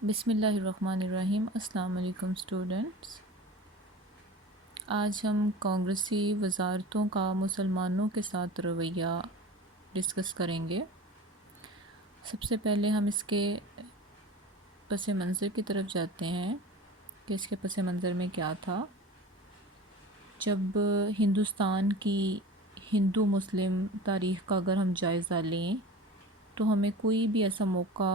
بسم اللہ الرحمن الرحیم۔ السلام علیکم اسٹوڈنٹس۔ آج ہم کانگریسی وزارتوں کا مسلمانوں کے ساتھ رویہ ڈسکس کریں گے۔ سب سے پہلے ہم اس کے پس منظر کی طرف جاتے ہیں کہ اس کے پس منظر میں کیا تھا۔ جب ہندوستان کی ہندو مسلم تاریخ کا اگر ہم جائزہ لیں تو ہمیں کوئی بھی ایسا موقع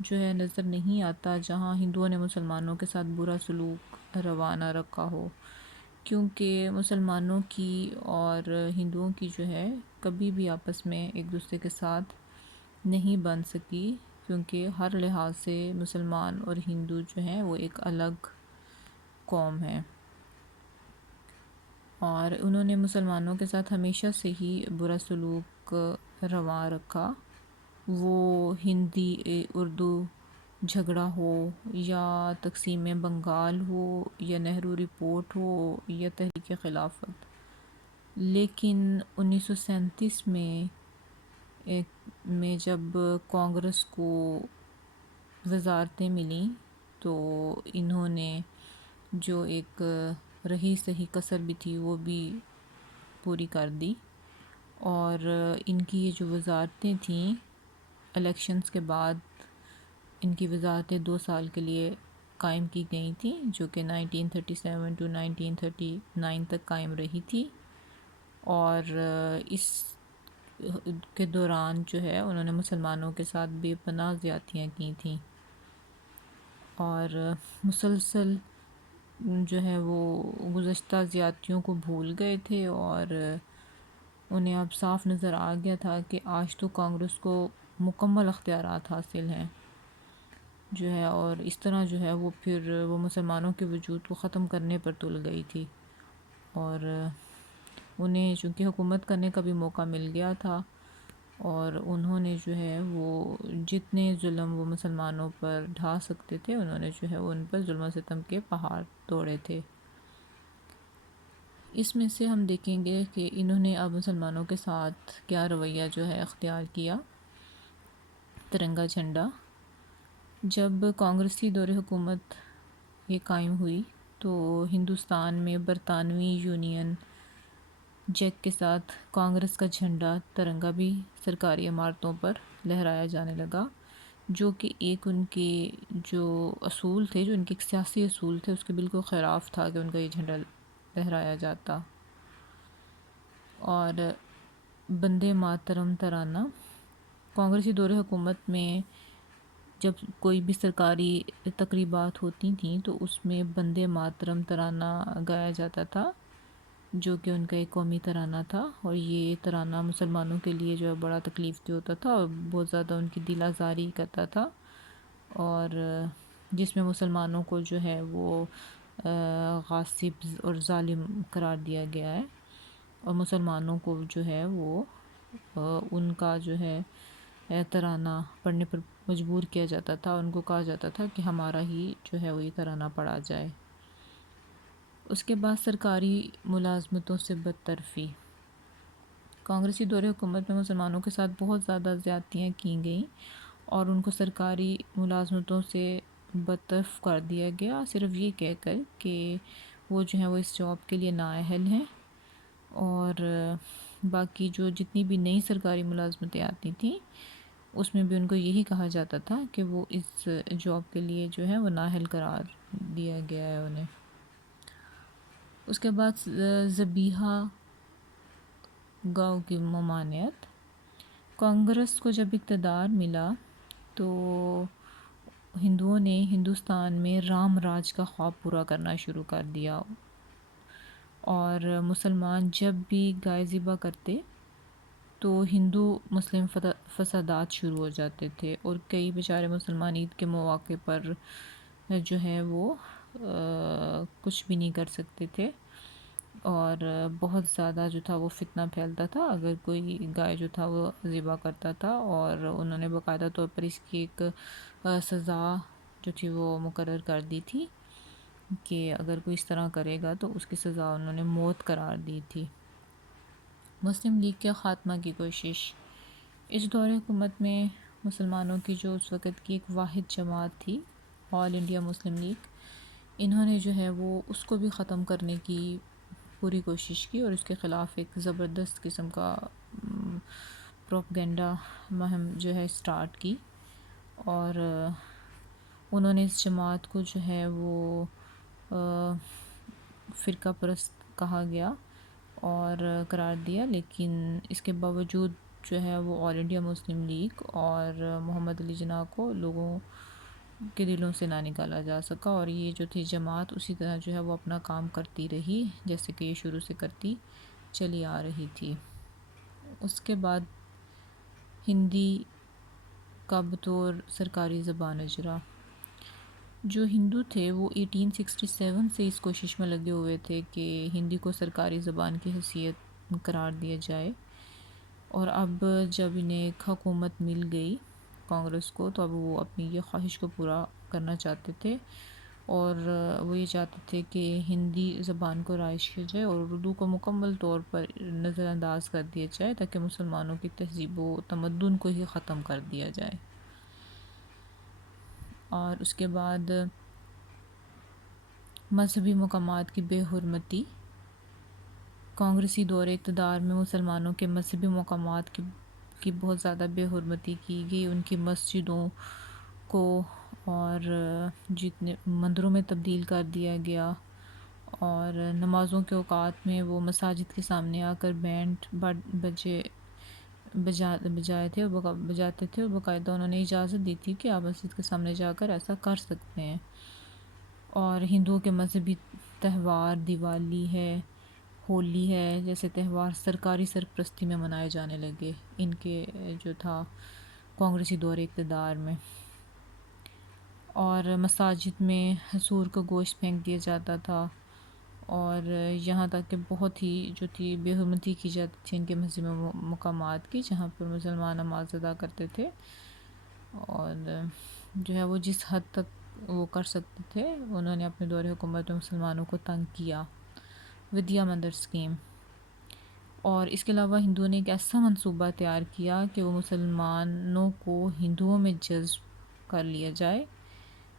جو ہے نظر نہیں آتا جہاں ہندوؤں نے مسلمانوں کے ساتھ برا سلوک روانہ رکھا ہو، کیونکہ مسلمانوں کی اور ہندوؤں کی جو ہے کبھی بھی آپس میں ایک دوسرے کے ساتھ نہیں بن سکی، کیونکہ ہر لحاظ سے مسلمان اور ہندو جو ہیں وہ ایک الگ قوم ہے، اور انہوں نے مسلمانوں کے ساتھ ہمیشہ سے ہی برا سلوک رواں رکھا۔ وہ ہندی اردو جھگڑا ہو یا تقسیم بنگال ہو یا نہرو رپورٹ ہو یا تحریک خلافت، لیکن 1937 میں جب کانگریس کو وزارتیں ملیں تو انہوں نے جو ایک رہی سہی کسر بھی تھی وہ بھی پوری کر دی، اور ان کی یہ جو وزارتیں تھیں الیکشنز کے بعد ان کی وزارتیں 2 سال کے لیے قائم کی گئی تھیں، جو کہ 1937 ٹو 1939 تک قائم رہی تھی، اور اس کے دوران جو ہے انہوں نے مسلمانوں کے ساتھ بے پناہ زیادتیاں کی تھیں، اور مسلسل جو ہے وہ گزشتہ زیادتیوں کو بھول گئے تھے، اور انہیں اب صاف نظر آ گیا تھا کہ آج تو کانگریس کو مکمل اختیارات حاصل ہیں جو ہے، اور اس طرح جو ہے وہ پھر وہ مسلمانوں کے وجود کو ختم کرنے پر تل گئی تھی، اور انہیں چونکہ حکومت کرنے کا بھی موقع مل گیا تھا، اور انہوں نے جو ہے وہ جتنے ظلم وہ مسلمانوں پر ڈھا سکتے تھے انہوں نے جو ہے وہ ان پر ظلم و ستم کے پہاڑ توڑے تھے۔ اس میں سے ہم دیکھیں گے کہ انہوں نے اب مسلمانوں کے ساتھ کیا رویہ جو ہے اختیار کیا۔ ترنگا جھنڈا، جب کانگریسی دور حکومت یہ قائم ہوئی تو ہندوستان میں برطانوی یونین جیک کے ساتھ کانگریس کا جھنڈا ترنگا بھی سرکاری عمارتوں پر لہرایا جانے لگا، جو کہ ایک ان کے جو اصول تھے، جو ان کے ایک سیاسی اصول تھے، اس کے بالکل خلاف تھا کہ ان کا یہ جھنڈا لہرایا جاتا۔ اور بندے ماترم ترانہ، کانگریسی دور حکومت میں جب کوئی بھی سرکاری تقریبات ہوتی تھیں تو اس میں بندے ماترم ترانہ گایا جاتا تھا، جو کہ ان کا ایک قومی ترانہ تھا، اور یہ ترانہ مسلمانوں کے لیے جو ہے بڑا تکلیف دہ ہوتا تھا اور بہت زیادہ ان کی دل آزاری کرتا تھا، اور جس میں مسلمانوں کو جو ہے وہ غاصب اور ظالم قرار دیا گیا ہے، اور مسلمانوں کو جو ہے وہ ان کا جو ہے ترانہ پڑھنے پر مجبور کیا جاتا تھا، ان کو کہا جاتا تھا کہ ہمارا ہی جو ہے وہ یہ ترانہ پڑھا جائے۔ اس کے بعد سرکاری ملازمتوں سے برطرفی، کانگریسی دور حکومت میں مسلمانوں کے ساتھ بہت زیادہ زیادتیاں کی گئیں اور ان کو سرکاری ملازمتوں سے برطرف کر دیا گیا، صرف یہ کہہ کر کہ وہ جو ہیں وہ اس جاب کے لیے نااہل ہیں، اور باقی جو جتنی بھی نئی سرکاری ملازمتیں آتی تھیں اس میں بھی ان کو یہی کہا جاتا تھا کہ وہ اس جاب کے لیے جو ہے وہ نااہل قرار دیا گیا ہے انہیں۔ اس کے بعد ذبیحہ گاؤں کی ممانعت، کانگریس کو جب اقتدار ملا تو ہندوؤں نے ہندوستان میں رام راج کا خواب پورا کرنا شروع کر دیا، اور مسلمان جب بھی گائے ذبح کرتے تو ہندو مسلم فسادات شروع ہو جاتے تھے، اور کئی بیچارے مسلمان عید کے مواقع پر جو ہے وہ کچھ بھی نہیں کر سکتے تھے، اور بہت زیادہ جو تھا وہ فتنہ پھیلتا تھا اگر کوئی گائے جو تھا وہ ذبح کرتا تھا، اور انہوں نے باقاعدہ طور پر اس کی ایک سزا جو تھی وہ مقرر کر دی تھی کہ اگر کوئی اس طرح کرے گا تو اس کی سزا انہوں نے موت قرار دی تھی۔ مسلم لیگ کے خاتمہ کی کوشش، اس دور حکومت میں مسلمانوں کی جو اس وقت کی ایک واحد جماعت تھی آل انڈیا مسلم لیگ، انہوں نے جو ہے وہ اس کو بھی ختم کرنے کی پوری کوشش کی اور اس کے خلاف ایک زبردست قسم کا پروپگینڈا مہم جو ہے اسٹارٹ کی، اور انہوں نے اس جماعت کو جو ہے وہ فرقہ پرست کہا گیا اور قرار دیا، لیکن اس کے باوجود جو ہے وہ آل انڈیا مسلم لیگ اور محمد علی جناح کو لوگوں کے دلوں سے نہ نکالا جا سکا، اور یہ جو تھی جماعت اسی طرح جو ہے وہ اپنا کام کرتی رہی جیسے کہ یہ شروع سے کرتی چلی آ رہی تھی۔ اس کے بعد ہندی کا بطور سرکاری زبان اجرا، جو ہندو تھے وہ 1867 سے اس کوشش میں لگے ہوئے تھے کہ ہندی کو سرکاری زبان کی حیثیت قرار دیا جائے، اور اب جب انہیں ایک حکومت مل گئی کانگریس کو تو اب وہ اپنی یہ خواہش کو پورا کرنا چاہتے تھے، اور وہ یہ چاہتے تھے کہ ہندی زبان کو رائج کیا جائے اور اردو کو مکمل طور پر نظر انداز کر دیا جائے تاکہ مسلمانوں کی تہذیب و تمدن کو ہی ختم کر دیا جائے۔ اور اس کے بعد مذہبی مقامات کی بے حرمتی، کانگریسی دور اقتدار میں مسلمانوں کے مذہبی مقامات کی بہت زیادہ بے حرمتی کی گئی، ان کی مسجدوں کو اور جتنے مندروں میں تبدیل کر دیا گیا، اور نمازوں کے اوقات میں وہ مساجد کے سامنے آ کر بینڈ بجاتے تھے اور باقاعدہ انہوں نے اجازت دی تھی کہ آپ مسجد کے سامنے جا کر ایسا کر سکتے ہیں۔ اور ہندوؤں کے مذہبی تہوار دیوالی ہے، ہولی ہے جیسے تہوار سرکاری سرپرستی میں منائے جانے لگے ان کے جو تھا کانگریسی دور اقتدار میں، اور مساجد میں حصور کا گوشت پھینک دیا جاتا تھا، اور یہاں تک کہ بہت ہی جو تھی بے حرمتی کی جاتی تھی ان کے مذہبی مقامات کی جہاں پر مسلمان نماز ادا کرتے تھے، اور جو ہے وہ جس حد تک وہ کر سکتے تھے انہوں نے اپنے دور حکومت میں مسلمانوں کو تنگ کیا۔ ودیا مندر اسکیم، اور اس کے علاوہ ہندوؤں نے ایک ایسا منصوبہ تیار کیا کہ وہ مسلمانوں کو ہندوؤں میں جذب کر لیا جائے،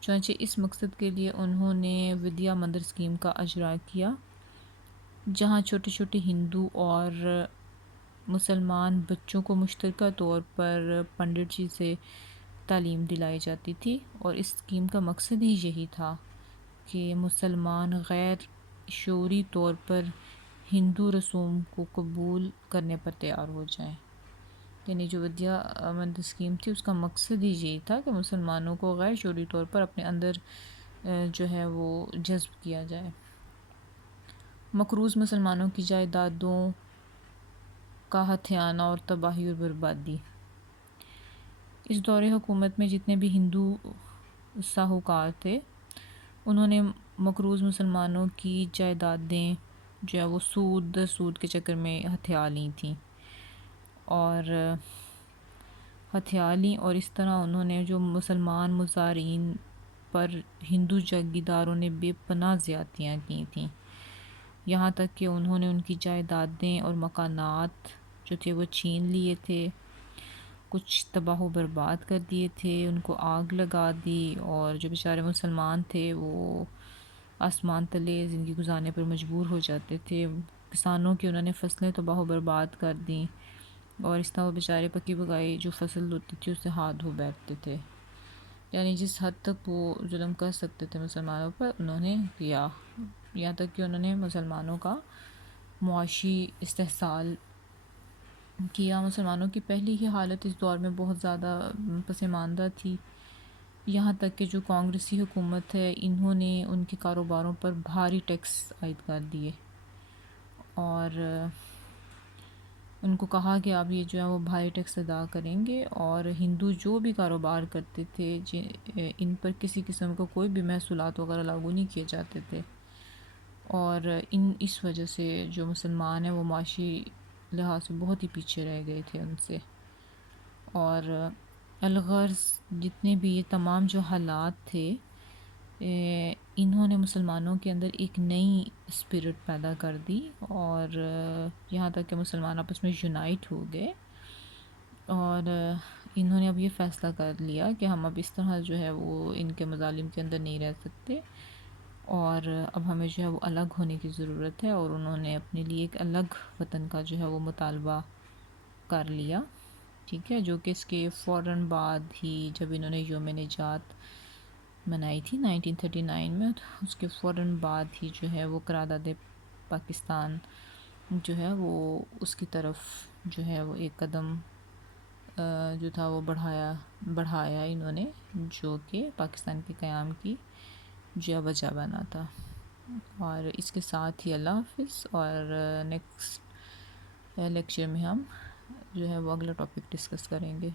چنانچہ اس مقصد کے لیے انہوں نے ودیا مندر اسکیم کا اجرا کیا، جہاں چھوٹے چھوٹے ہندو اور مسلمان بچوں کو مشترکہ طور پر پنڈت جی سے تعلیم دلائی جاتی تھی، اور اس اسکیم کا مقصد ہی یہی تھا کہ مسلمان غیر شعوری طور پر ہندو رسوم کو قبول کرنے پر تیار ہو جائیں، یعنی جو ودیا مندر اسکیم تھی اس کا مقصد ہی یہی تھا کہ مسلمانوں کو غیر شعوری طور پر اپنے اندر جو ہے وہ جذب کیا جائے۔ مقروض مسلمانوں کی جائیدادوں کا ہتھیانہ اور تباہی اور بربادی، اس دور حکومت میں جتنے بھی ہندو ساہوکار تھے انہوں نے مقروض مسلمانوں کی جائیدادیں جو ہے وہ سود کے چکر میں ہتھیا لی تھیں، اور اس طرح انہوں نے جو مسلمان مزارعین پر ہندو جاگیرداروں نے بے پناہ زیادتیاں کی تھیں، یہاں تک کہ انہوں نے ان کی جائیدادیں اور مکانات جو تھے وہ چھین لیے تھے، کچھ تباہ و برباد کر دیے تھے، ان کو آگ لگا دی، اور جو بیچارے مسلمان تھے وہ آسمان تلے زندگی گزارنے پر مجبور ہو جاتے تھے، کسانوں کی انہوں نے فصلیں تباہ و برباد کر دیں، اور اس طرح وہ بیچارے پکی پکائی جو فصل ہوتی تھی اس سے ہاتھ دھو بیٹھتے تھے، یعنی جس حد تک وہ ظلم کر سکتے تھے مسلمانوں پر انہوں نے کیا، یہاں تک کہ انہوں نے مسلمانوں کا معاشی استحصال کیا۔ مسلمانوں کی پہلی ہی حالت اس دور میں بہت زیادہ پسماندہ تھی، یہاں تک کہ جو کانگریسی حکومت ہے انہوں نے ان کے کاروباروں پر بھاری ٹیکس عائد کر دیے، اور ان کو کہا کہ آپ یہ جو ہے وہ بھاری ٹیکس ادا کریں گے، اور ہندو جو بھی کاروبار کرتے تھے ان پر کسی قسم کو کوئی بھی محصولات وغیرہ لاگو نہیں کیے جاتے تھے، اور اس وجہ سے جو مسلمان ہیں وہ معاشی لحاظ سے بہت ہی پیچھے رہ گئے تھے ان سے، اور الغرض جتنے بھی یہ تمام جو حالات تھے انہوں نے مسلمانوں کے اندر ایک نئی اسپرٹ پیدا کر دی، اور یہاں تک کہ مسلمان آپس میں یونائٹ ہو گئے، اور انہوں نے اب یہ فیصلہ کر لیا کہ ہم اب اس طرح جو ہے وہ ان کے مظالم کے اندر نہیں رہ سکتے، اور اب ہمیں جو ہے وہ الگ ہونے کی ضرورت ہے، اور انہوں نے اپنے لیے ایک الگ وطن کا جو ہے وہ مطالبہ کر لیا، ٹھیک ہے، جو کہ اس کے فوراً بعد ہی جب انہوں نے یوم نجات منائی تھی 1939 میں، اس کے فوراً بعد ہی جو ہے وہ قرارداد پاکستان جو ہے وہ اس کی طرف جو ہے وہ ایک قدم جو تھا وہ بڑھایا انہوں نے، جو کہ پاکستان کے قیام کی جو وجہ بنا تھا۔ اور اس کے ساتھ ہی اللہ حافظ، اور نیکسٹ لیکچر میں ہم جو ہے وہ اگلا ٹاپک ڈسکس کریں گے۔